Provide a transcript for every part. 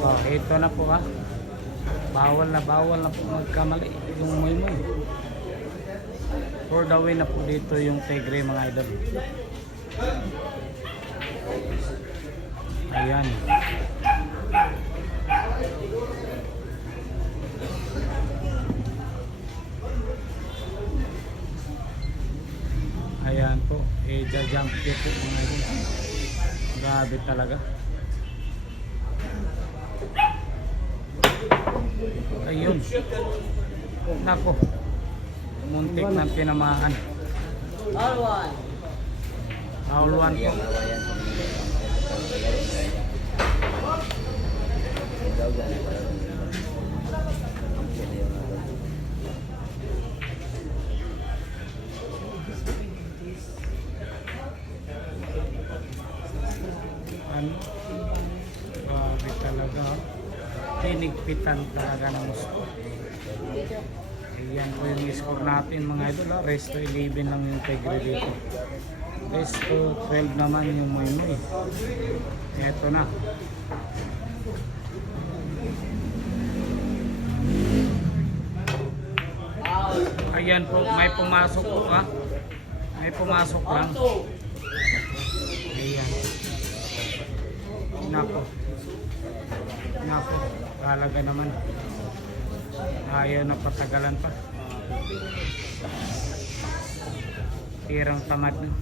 Oh, ito na po ha. Bawal na po magkamali yung Moymoy. For the win na po dito yung Tigre mga idol. Ayan. Ayan po. Jump kick po mga idol. Grabe talaga. Ayun. Nako. Muntik ng pinamahan. All one. All one po. Ano? Grabe talaga. Tinigpitan talaga ng gusto. Ayan po yung score natin mga idol. Rest to 11 lang yung Tigre dito. Rest to 12 naman yung Moymoy. Eto na. Ayan po, may pumasok po ha. May pumasok lang. Ayan. Nako. Nako. Talaga naman. Ayaw na patagalan pa. Tirang tamad na.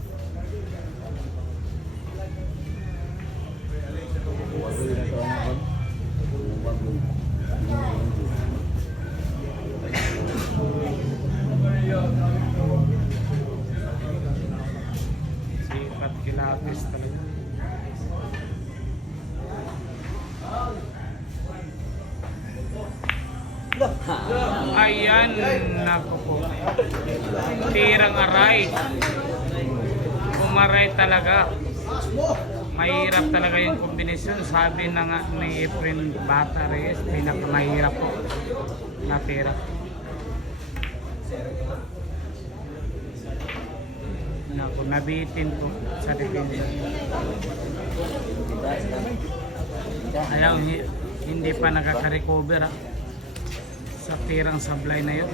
Sipat kilapis talaga. Ayan, nako po. Tirang aray. Umaray talaga. Mahirap talaga yung kombinasyon. Sabi na nga ni Efren Bata Reyes, pinakamahirap po na tira. Nako, nabitin po sa depensa. Ayaw, hindi pa nakaka-recover ha. Sa tirang sablay na yun.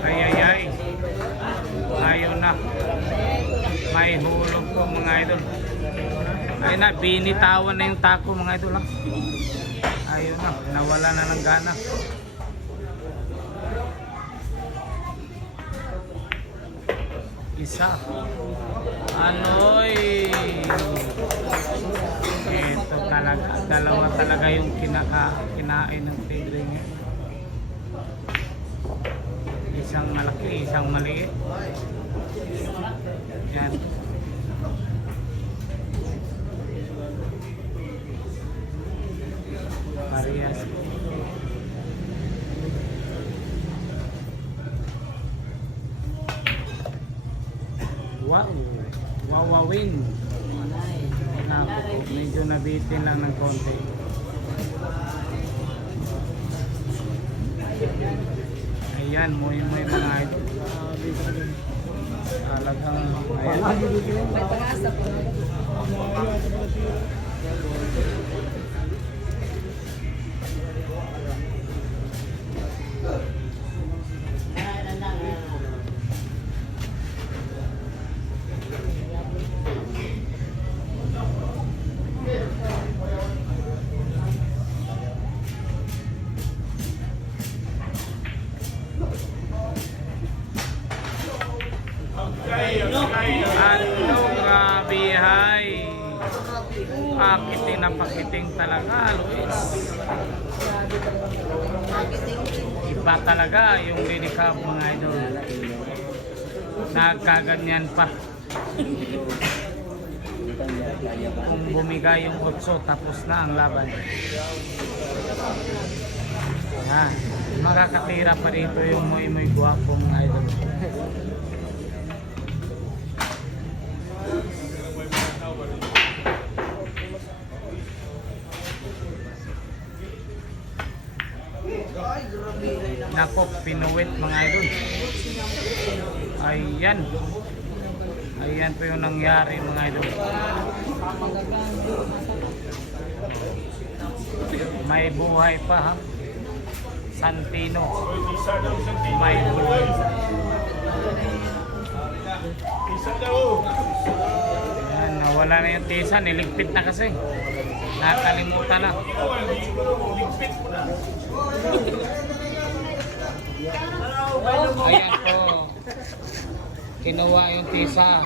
Ay. Ayaw na. May hulog po mga idol. Ay na, binitawan na yung tako mga idol ha. Ayaw na, nawala na ng gana. Isa. Anoy. Ito talaga. Dalawa talaga yung kinain ng Tigre niya. Isang malaki, isang maliit. Yan. Parehas. Wow, wawawin. Medyo nabitin lang ng konti. Ayan, muy mga idol. Talagang ayan. May pag-asa po. Ano grabihay. Pakiting na pakiting talaga, Luis. Iba talaga yung linikab mga idol. Nagkaganyan pa. Kung bumigay yung 8, tapos na ang laban. Yan. Makakatira pa dito yung muy guwapong idol. Nako, pinuwit mga idol. Ayan. Ayan po yung nangyari mga idol. May buhay pa ha. Santino. May buhay. Ayan, nawala na yung tisa. Niligpit na kasi. Nakalimutan na. Ayan po. Kinuha yung tisa.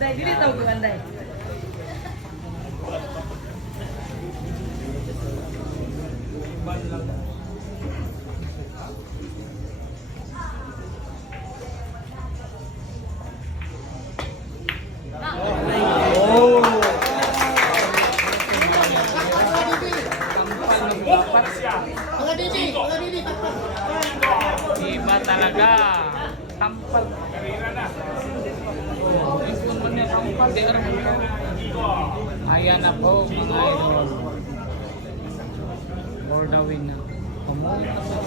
Day, dili tawag ko Day. Iba talaga. Tampal. Ayan na po mga idol. For the win na. Umuwi pa sa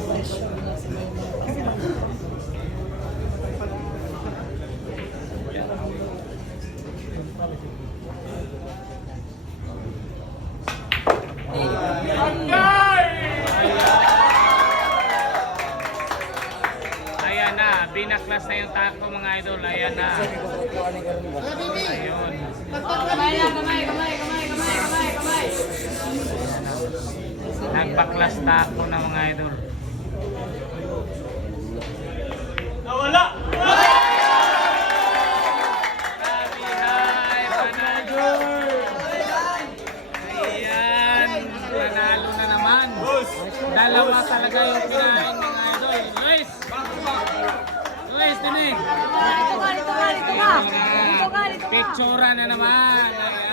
Ayan na, binaklas na yung taco mga idol. Ayan na. Ayun. Kamay lang, kamay. Nagbaklas taco na mga idol. Nawala! Grabe, hi, panalo. Ayan, panalo na naman. Dalawa talaga yung pinain mga idol. Luis! Luis, dinig! Ito ka. Pictura na naman. Ayan.